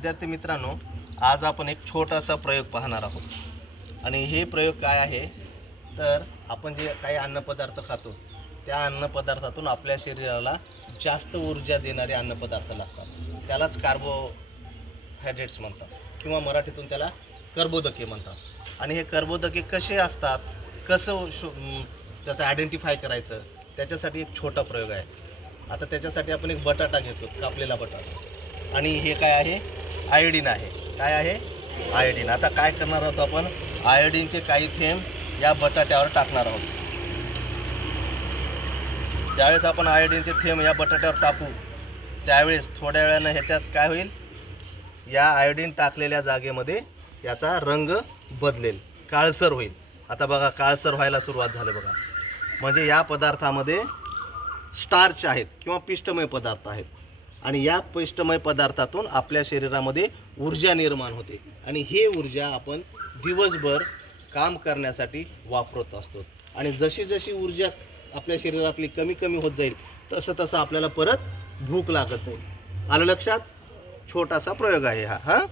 विद्यार्थी मित्रांनो आज आपण एक छोटासा प्रयोग पाहणार आहोत. आणि हे प्रयोग काय आहे? तर आपण जे काही अन्नपदार्थ खातो त्या अन्नपदार्थातून आपल्या शरीराला जास्त ऊर्जा देणारे अन्नपदार्थ लागतात. त्यालाच कार्बोहायड्रेट्स म्हणतात किंवा मराठीतून त्याला कर्बोदके म्हणतात. आणि हे कर्बोदके कसे असतात? कसं शो त्याचं आयडेंटिफाय करायचं? त्याच्यासाठी एक छोटा प्रयोग आहे. आता त्याच्यासाठी आपण एक बटाटा घेतो कापलेला बटाटा. आणि हे काय आहे? आयोडीन आहे. काय आहे? आयोडीन आता काय करणार आहोत आपण? आयोडीनचे काही थेंब या बटाट्यावर टाकणार आहोत. ज्यावेळेस आपण आयोडीनचे थेंब या बटाट्यावर टाकू त्यावेळेस थोड्या वेळानं ह्याच्यात काय होईल? या आयोडीन टाकलेल्या जागेमध्ये याचा रंग बदलेल. काळसर होईल. आता बघा काळसर व्हायला सुरुवात झाली बघा. म्हणजे या पदार्थामध्ये स्टार्च आहेत किंवा पिष्टमय पदार्थ आहेत. आणि या पिष्टमय पदार्थातून आपल्या शरीरामध्ये ऊर्जा निर्माण होते. आणि हे ऊर्जा आपण दिवसभर काम करण्यासाठी वापरत असतो. आणि जशी जशी ऊर्जा आपल्या शरीरातली कमी कमी होत जाईल तसं तसं आपल्याला परत भूक लागत जाईल. आलं लक्षात? छोटासा प्रयोग आहे हा हां?